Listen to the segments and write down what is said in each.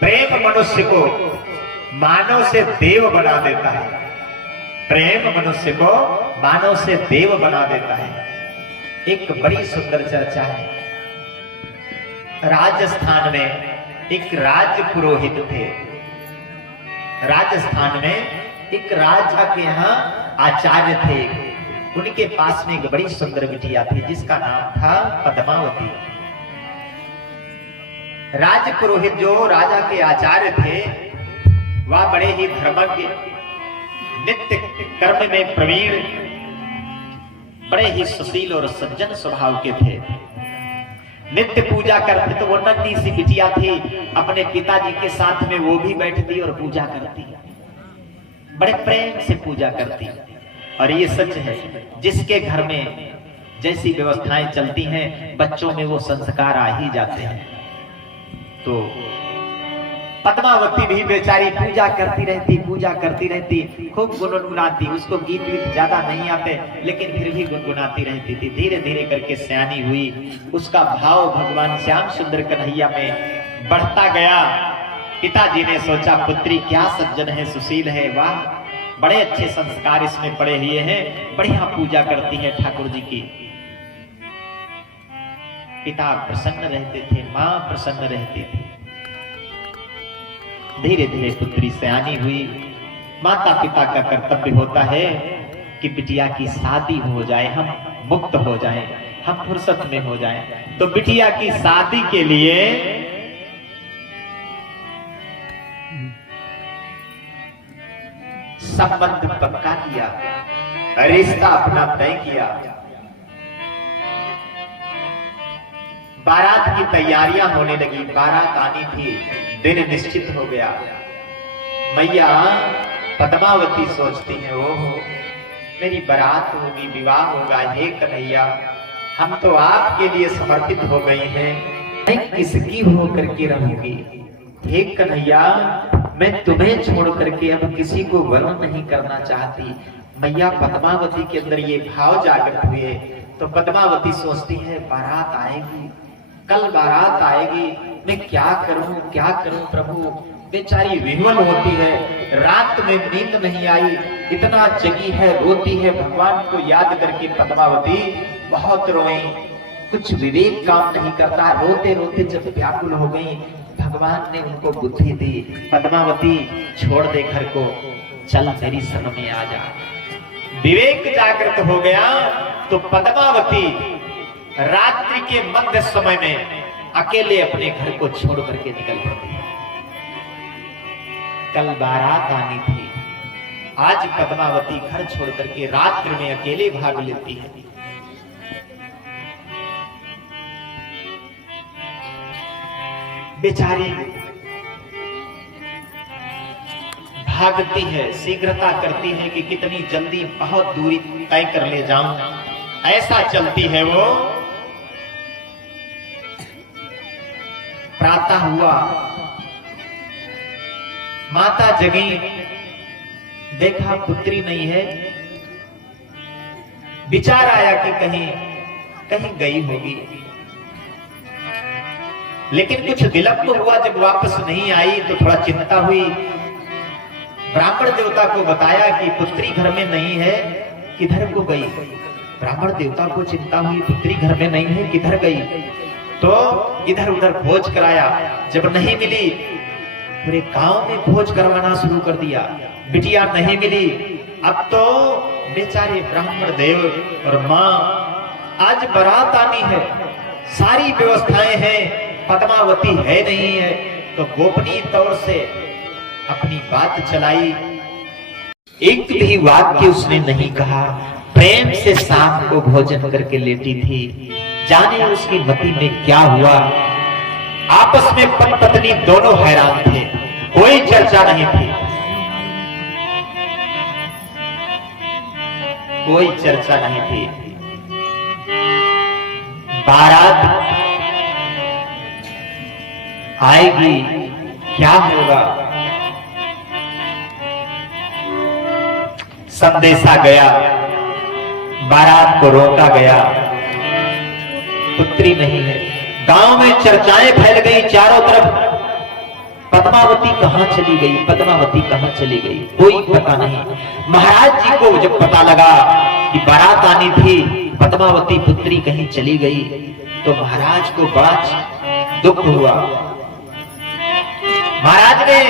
प्रेम मनुष्य को मानव से देव बना देता है। प्रेम मनुष्य को मानव से देव बना देता है। एक बड़ी सुंदर चर्चा है। राजस्थान में एक राज पुरोहित थे। राजस्थान में एक राजा के यहाँ आचार्य थे। उनके पास में एक बड़ी सुंदर बिटिया थी जिसका नाम था पद्मावती। राज पुरोहित जो राजा के आचार्य थे वह बड़े ही धर्मज्ञ, नित्य कर्म में प्रवीण, बड़े ही सुशील और सज्जन स्वभाव के थे। नित्य पूजा करते। तो वो नन्ही सी बिटिया थी, अपने पिताजी के साथ में वो भी बैठती और पूजा करती, बड़े प्रेम से पूजा करती। और ये सच है, जिसके घर में जैसी व्यवस्थाएं चलती हैं बच्चों में वो संस्कार आ ही जाते हैं। तो पद्मावती भी बेचारी पूजा करती रहती, खूब गुनगुनाती। उसको गीत वीत ज्यादा नहीं आते लेकिन फिर भी गुनगुनाती रहती थी। धीरे धीरे करके सयानी हुई। उसका भाव भगवान श्याम सुंदर कन्हैया में बढ़ता गया। पिताजी ने सोचा पुत्री क्या सज्जन है, सुशील है, वाह, बड़े अच्छे संस्कार इसमें पड़े हुए हैं, बढ़िया पूजा करती है ठाकुर जी की। पिता प्रसन्न रहते थे, मां प्रसन्न रहती थी। धीरे धीरे पुत्री सयानी हुई। माता पिता का कर्तव्य होता है कि बिटिया की शादी हो जाए, हम मुक्त हो जाएं, हम फुर्सत में हो जाएं। तो बिटिया की शादी के लिए संबंध पक्का किया, रिश्ता अपना तय किया। बारात की तैयारियां होने लगी। बारात आनी थी, दिन निश्चित हो गया। मैया पद्मावती सोचती है, ओहो मेरी बारात होगी, विवाह होगा, हे कन्हैया हम तो आपके लिए समर्पित हो गए हैं, मैं किसकी हो करके रहूंगी। हे कन्हैया मैं तुम्हें छोड़ करके अब किसी को वरण नहीं करना चाहती। मैया पद्मावती के अंदर ये भाव जागृत हुए। तो पद्मावती सोचती है बारात आएगी, कल बारात आएगी, मैं क्या करूं प्रभु। बेचारी विह्वल होती है, रात में नींद नहीं आई, इतना जगी है, रोती है, भगवान को याद करके पद्मावती बहुत रोई। कुछ विवेक काम नहीं करता। रोते रोते जब व्याकुल हो गई, भगवान ने उनको बुद्धि दी, पद्मावती छोड़ दे घर को, चल मेरी शरण में आ जा। विवेक जागृत हो गया तो पद्मावती रात्रि के मध्य समय में अकेले अपने घर को छोड़ करके निकल पड़ती है। कल बारात आनी थी, आज पद्मावती घर छोड़ करके रात्रि में अकेले भाग लेती है। बेचारी भागती है, शीघ्रता करती है कि कितनी जल्दी बहुत दूरी तय कर ले जाऊं, ऐसा चलती है वो। प्रातः हुआ, माता जगी, देखा पुत्री नहीं है। विचार आया कि कहीं गई होगी, लेकिन कुछ विलंब हुआ। जब वापस नहीं आई तो थोड़ा चिंता हुई। ब्राह्मण देवता को बताया कि पुत्री घर में नहीं है, किधर को गई। ब्राह्मण देवता को चिंता हुई, पुत्री घर में नहीं है, किधर गई। तो इधर उधर खोज कराया, जब नहीं मिली पूरे गांव में खोज करवाना शुरू कर दिया, बिटिया नहीं मिली। अब तो बेचारे ब्राह्मण देव और मां, आज बारात आनी है, सारी व्यवस्थाएं हैं, पद्मावती है नहीं है। तो गोपनीय तौर से अपनी बात चलाई। एक भी वाक्य उसने नहीं कहा। प्रेम से शाम को भोजन करके लेटी थी। जाने उसकी मति में क्या हुआ। आपस में पति पत्नी दोनों हैरान थे, कोई चर्चा नहीं थी, कोई चर्चा नहीं थी। बारात आएगी, क्या होगा। संदेशा गया, बारात को रोका गया, पुत्री नहीं है। गांव में चर्चाएं फैल गई चारों तरफ। पद्मावती कहाँ चली गई, पद्मावती कहाँ चली गई, कोई पता नहीं। महाराज जी को जब पता लगा कि बारात आनी थी, पद्मावती पुत्री कहीं चली गई, तो महाराज को बड़ा दुख हुआ। महाराज ने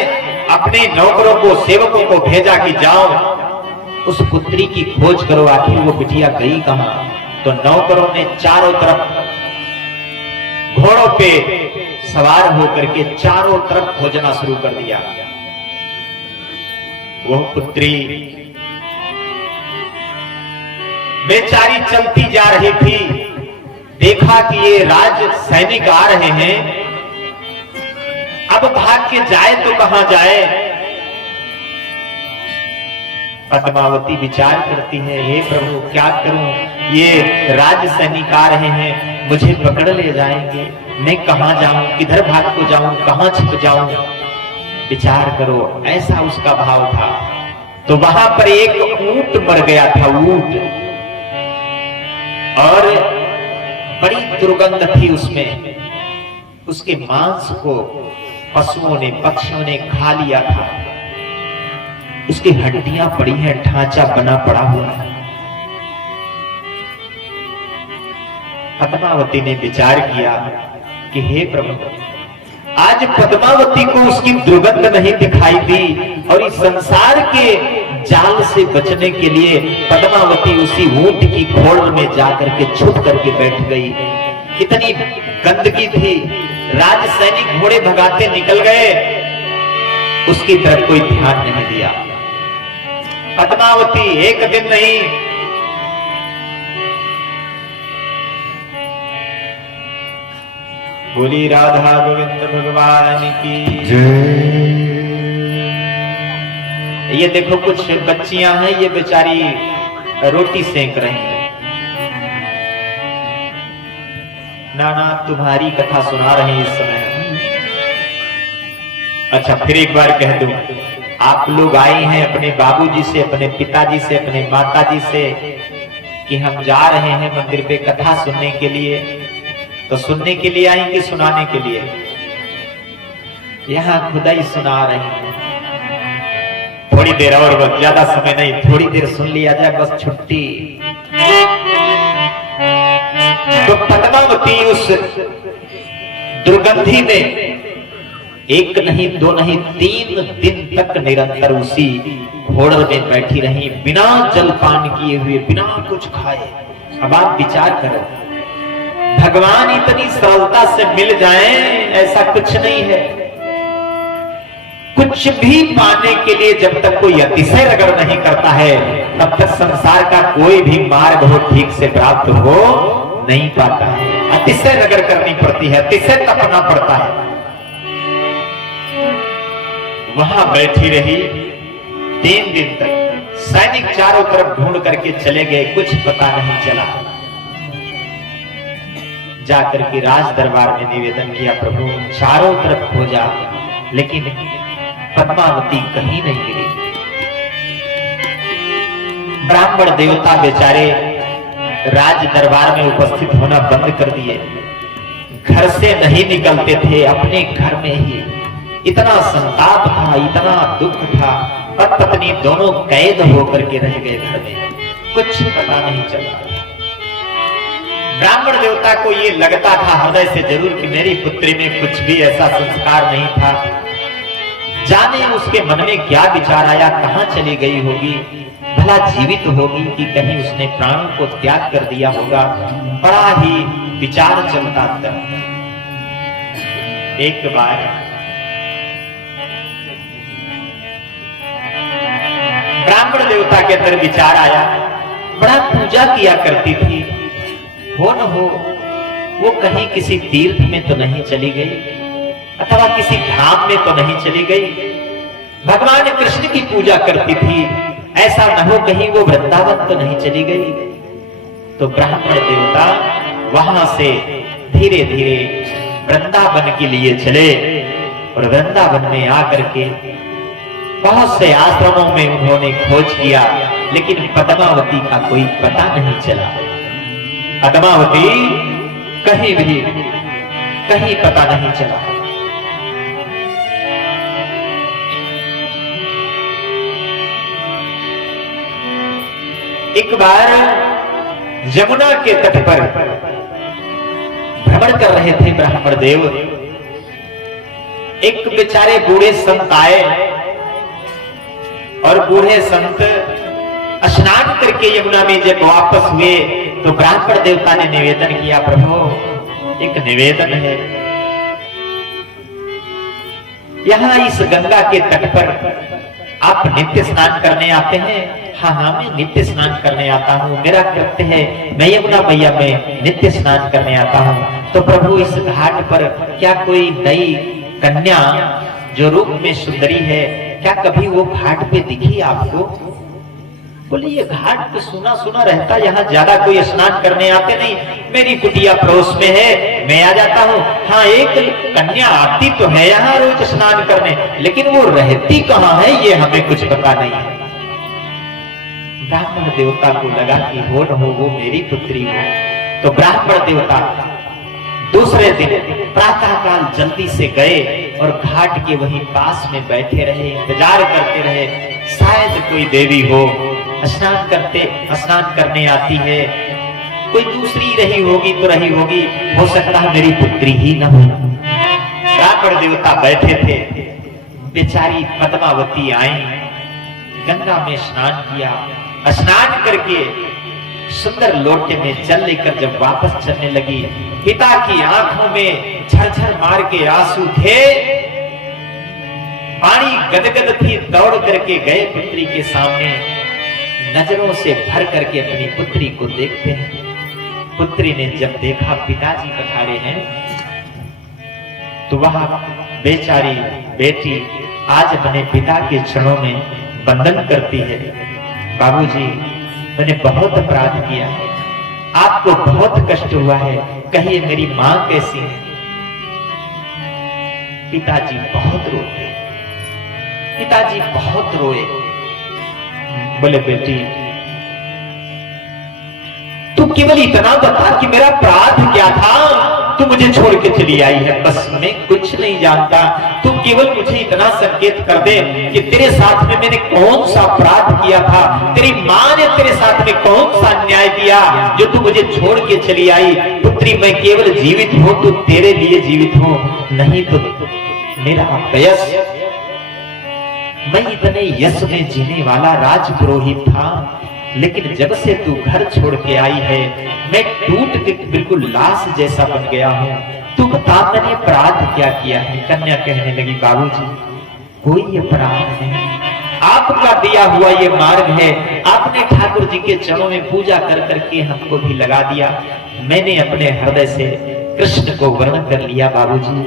अपने नौकरों को, सेवकों को भेजा कि जाओ उस पुत्री की खोज करो, आखिर वो बिटिया गई कहां। तो नौकरों ने चारों तरफ घोड़ों पे सवार होकर के चारों तरफ खोजना शुरू कर दिया। वो पुत्री बेचारी चलती जा रही थी, देखा कि ये राज सैनिक आ रहे हैं, अब भाग के जाए तो कहां जाए। पद्मावती विचार करती है, हे प्रभु क्या करूं, ये राज सैनिक आ रहे हैं, मुझे पकड़ ले जाएंगे, मैं कहां जाऊं, किधर भाग को जाऊं, कहां छिप जाऊं, विचार करो। ऐसा उसका भाव था। तो वहां पर एक ऊंट मर गया था, ऊंट, और बड़ी दुर्गंध थी उसमें। उसके मांस को पशुओं ने, पक्षियों ने खा लिया था। उसकी हड्डियां पड़ी हैं, ढांचा बना पड़ा हुआ है। पद्मावती ने विचार किया कि हे प्रभु, आज पद्मावती को उसकी दुर्गंध नहीं दिखाई दी, और इस संसार के जाल से बचने के लिए पद्मावती उसी ऊंट की खोल में जाकर के छुप करके बैठ गई। इतनी गंदगी थी, राज सैनिक घोड़े भगाते निकल गए, उसकी तरफ कोई ध्यान नहीं दिया। पद्मावती एक दिन नहीं, बोली राधा गोविंद भगवान की जय। ये देखो कुछ बच्चियां हैं, ये बेचारी रोटी सेंक रही हैं। नाना तुम्हारी कथा सुना रहे हैं इस समय। अच्छा फिर एक बार कह दूं, आप लोग आए हैं अपने बाबूजी से, अपने पिताजी से, अपने माताजी से कि हम जा रहे हैं मंदिर पे कथा सुनने के लिए, तो सुनने के लिए आई कि सुनाने के लिए? यहाँ खुदा ही सुना रहे हैं। थोड़ी देर और, बस ज्यादा समय नहीं, थोड़ी देर सुन लिया जाए, बस छुट्टी। तो पद्मावती उस दुर्गंधी में एक नहीं, दो नहीं, 3 दिन तक निरंतर उसी घोड़े में बैठी रही, बिना जलपान किए हुए, बिना कुछ खाए। अब आप विचार करो, भगवान इतनी सरलता से मिल जाएं, ऐसा कुछ नहीं है। कुछ भी पाने के लिए जब तक कोई अतिशय रगड़ नहीं करता है, तब तक संसार का कोई भी मार्ग हो ठीक से प्राप्त हो नहीं पाता है। अतिशय रगड़ करनी पड़ती है, अतिशय तपना पड़ता है। वहां बैठी रही 3 दिन तक। सैनिक चारों तरफ ढूंढ करके चले गए, कुछ पता नहीं चला। जाकर के राज दरबार में निवेदन किया, प्रभु चारों तरफ खोजा, लेकिन पद्मावती कहीं नहीं गिरी। ब्राह्मण देवता बेचारे राज दरबार में उपस्थित होना बंद कर दिए, घर से नहीं निकलते थे, अपने घर में ही। इतना संताप था, इतना दुख था, और पत्नी दोनों कैद होकर के रह गए घर में, कुछ पता नहीं चला। ब्राह्मण देवता को ये लगता था हृदय से जरूर कि मेरी पुत्री में कुछ भी ऐसा संस्कार नहीं था। जाने उसके मन में क्या विचार आया, कहां चली गई होगी, भला जीवित होगी कि कहीं उसने प्राणों को त्याग कर दिया होगा। बड़ा ही विचार चलता था। एक बार ब्राह्मण देवता के अंदर विचार आया, बड़ा पूजा किया करती थी, हो न हो वो कहीं किसी तीर्थ में तो नहीं चली गई, अथवा किसी धाम में तो नहीं चली गई। भगवान कृष्ण की पूजा करती थी, ऐसा न हो कहीं वो वृंदावन तो नहीं चली गई। तो ब्राह्मण देवता वहां से धीरे धीरे वृंदावन के लिए चले, और वृंदावन में आकर के बहुत से आश्रमों में उन्होंने खोज किया, लेकिन पद्मावती का कोई पता नहीं चला। पद्मावती कहीं भी कहीं पता नहीं चला। एक बार यमुना के तट पर भ्रमण कर रहे थे ब्राह्मण देव। एक बेचारे बूढ़े संत आए और बूढ़े संत स्नान करके यमुना में जब वापस हुए तो ब्राह्मण देवता ने निवेदन किया, प्रभु एक निवेदन है, यहाँ इस गंगा के तट पर आप नित्य स्नान करने आते हैं? हाँ हाँ, मैं नित्य स्नान करने आता हूँ, मेरा कृत्य है, मैं यमुना मैया में नित्य स्नान करने आता हूँ। तो प्रभु इस घाट पर क्या कोई नई कन्या जो रूप में सुंदरी है, क्या कभी वो घाट पे दिखी आपको? बोले ये घाट तो सुना सुना रहता, यहाँ ज्यादा कोई स्नान करने आते नहीं, मेरी कुटिया पड़ोस में है, मैं आ जाता हूँ। हाँ एक कन्या आती तो है यहाँ रोज स्नान करने, लेकिन वो रहती कहाँ है ये हमें कुछ पता नहीं है। ब्राह्मण देवता को लगा कि हो न हो वो मेरी पुत्री हो। तो ब्राह्मण देवता दूसरे दिन प्रातः काल जल्दी से गए और घाट के वहीं पास में बैठे रहे, इंतजार करते रहे, शायद कोई देवी हो, स्नान करने आती है, कोई दूसरी रही होगी तो रही होगी, हो सकता है मेरी पुत्री ही न हो। ब्राह्मण देवता बैठे थे, बेचारी पद्मावती आई, गंगा में स्नान किया, स्नान करके सुंदर लोटे में जल लेकर जब वापस चलने लगी, पिता की आंखों में झरझर मार के आंसू थे, पानी गदगद थी, दौड़ करके गए पुत्री के सामने, नजरों से भर करके अपनी पुत्री को देखते हैं। पुत्री ने जब देखा पिताजी पधारे हैं तो वह बेचारी बेटी आज अपने पिता के चरणों में वंदन करती है, बाबूजी मैंने बहुत अपराध किया है, आपको बहुत कष्ट हुआ है, कहिए मेरी मां कैसी है? पिताजी बहुत रोए, पिताजी बहुत रोए। बोले बेटी तू केवल इतना बता कि मेरा अपराध क्या था, तू मुझे छोड़ के चली आई है, बस मैं कुछ नहीं जानता, तू केवल मुझे इतना संकेत कर दे कि तेरे साथ में मैंने कौन सा अपराध किया था, तेरी माँ ने तेरे साथ में कौन सा अन्याय किया जो तू मुझे छोड़ के चली आई। पुत्री मैं केवल जीवित हूं तो तेरे लिए जीवित हूं, नहीं तो मेरा अपयश, मैं इतने यश में जीने वाला राजपुरोहित था, लेकिन जब से तू घर छोड़ के आई है मैं टूट के बिल्कुल लाश जैसा बन गया हूँ, तू बता मैंने अपराध क्या किया है? कन्या कहने लगी बाबूजी कोई अपराध नहीं, आपका दिया हुआ ये मार्ग है, आपने ठाकुर जी के चरणों में पूजा कर करके हमको भी लगा दिया, मैंने अपने हृदय से कृष्ण को वर्ण कर लिया बाबूजी,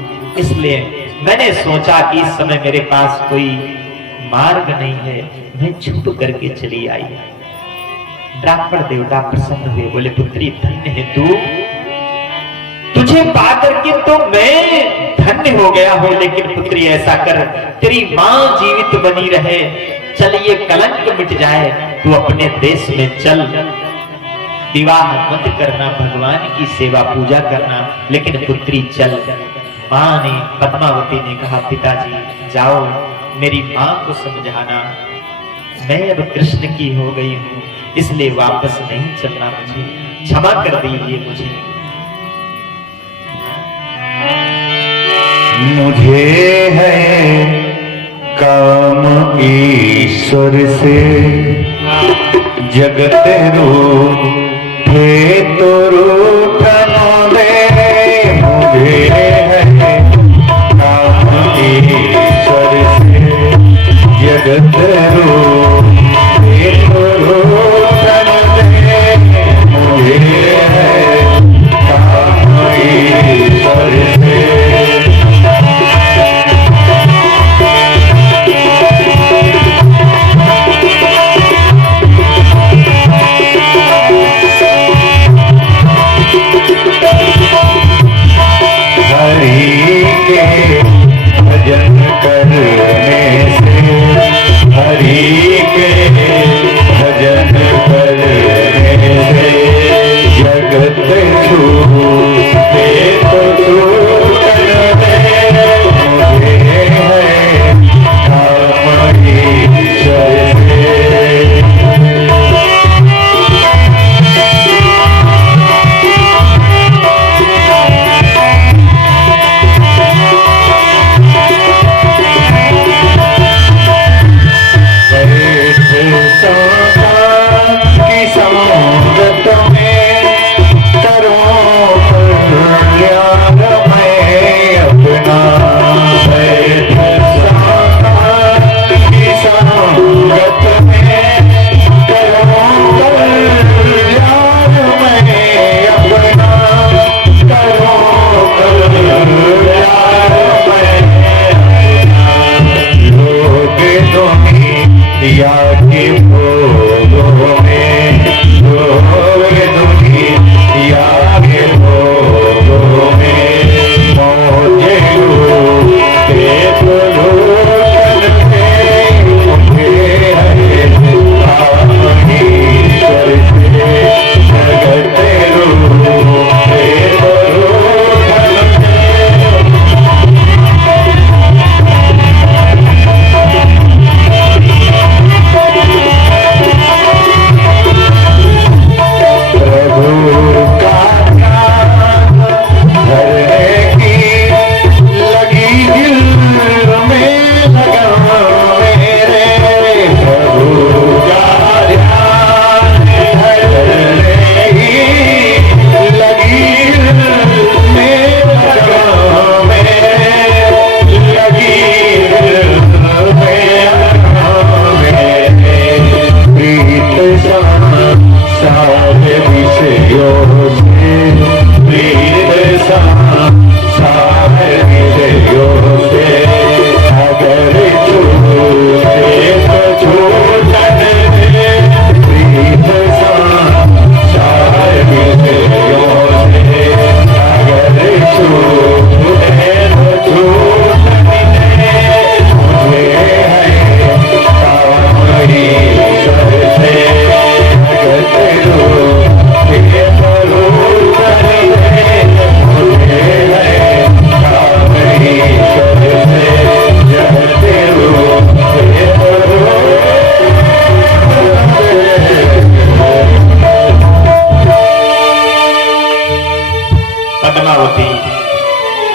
इसलिए मैंने सोचा कि इस समय मेरे पास कोई मार्ग नहीं है, मैं छुप करके चली आई। ब्राह्मण देवता प्रसन्न हुए, बोले पुत्री धन्य है तू, तुझे पाकर के तो मैं धन्य हो गया हूं, लेकिन पुत्री ऐसा कर तेरी मां जीवित बनी रहे, चल ये कलंक मिट जाए, तू अपने देश में चल, विवाह मत करना, भगवान की सेवा पूजा करना, लेकिन पुत्री चल। मां ने पद्मावती ने कहा पिताजी जाओ मेरी मां को समझाना, मैं अब कृष्ण की हो गई हूं, इसलिए वापस नहीं चलना, मुझे क्षमा कर दीजिए मुझे। मुझे है काम ईश्वर से, जगत रूठे तो रूठन दे, मुझे है काम ईश्वर से, जगत रूठे तो रूठन दे, मुझे है काम ईश्वर से। हरि के भजन करने से, हरि के भजन करने से, जगत छूटे तो छूटन दे, मुझे है काम ईश्वर से। या के भोगों में भोग दुनिया के भोगों में मौजे लूटे तो लूटन के मुझे है आपकी ईश्वर से जगत रूठे तो लूटन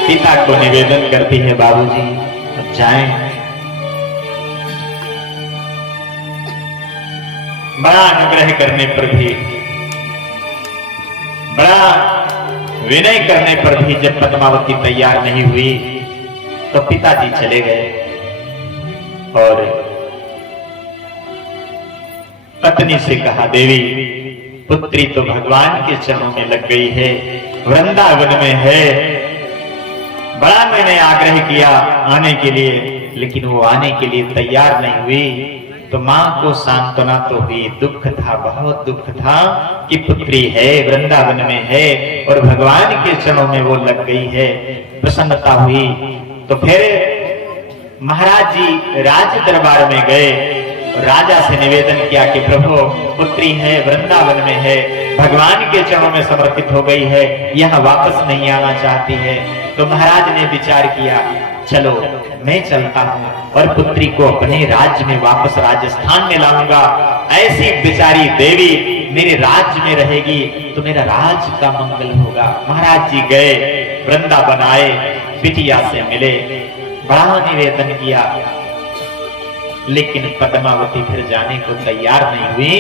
पिता को निवेदन करती है, बाबूजी अब जाएं। बड़ा अनुग्रह करने पर भी, बड़ा विनय करने पर भी जब पद्मावती तैयार नहीं हुई तो पिताजी चले गए और पत्नी से कहा, देवी पुत्री तो भगवान के चरणों में लग गई है, वृंदावन में है। बड़ा मैंने आग्रह किया आने के लिए, लेकिन वो आने के लिए तैयार नहीं हुई। तो मां को सांत्वना तो हुई, दुख था, बहुत दुख था कि पुत्री है, वृंदावन में है और भगवान के चरणों में वो लग गई है। प्रसन्नता हुई। तो फिर महाराज जी राज दरबार में गए, राजा से निवेदन किया कि प्रभु पुत्री है, वृंदावन में है, भगवान के चरणों में समर्पित हो गई है, यहाँ वापस नहीं आना चाहती है। तो महाराज ने विचार किया, चलो मैं चलता हूँ और पुत्री को अपने राज्य में वापस राजस्थान में लाऊंगा। ऐसी बेचारी देवी मेरे राज्य में रहेगी तो मेरा राज का मंगल होगा। महाराज जी गए, वृंदावन आए, बिटिया से मिले, बड़ा निवेदन किया, लेकिन पद्मावती फिर जाने को तैयार नहीं हुई।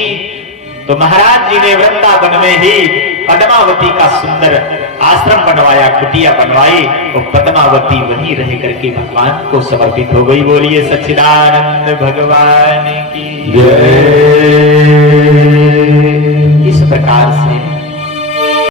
तो महाराज जी ने वृंदावन में ही पद्मावती का सुंदर आश्रम बनवाया, कुटिया बनवाई और पद्मावती वहीं रह करके भगवान को समर्पित हो गई। बोलिए सच्चिदानंद भगवान की जय। इस प्रकार से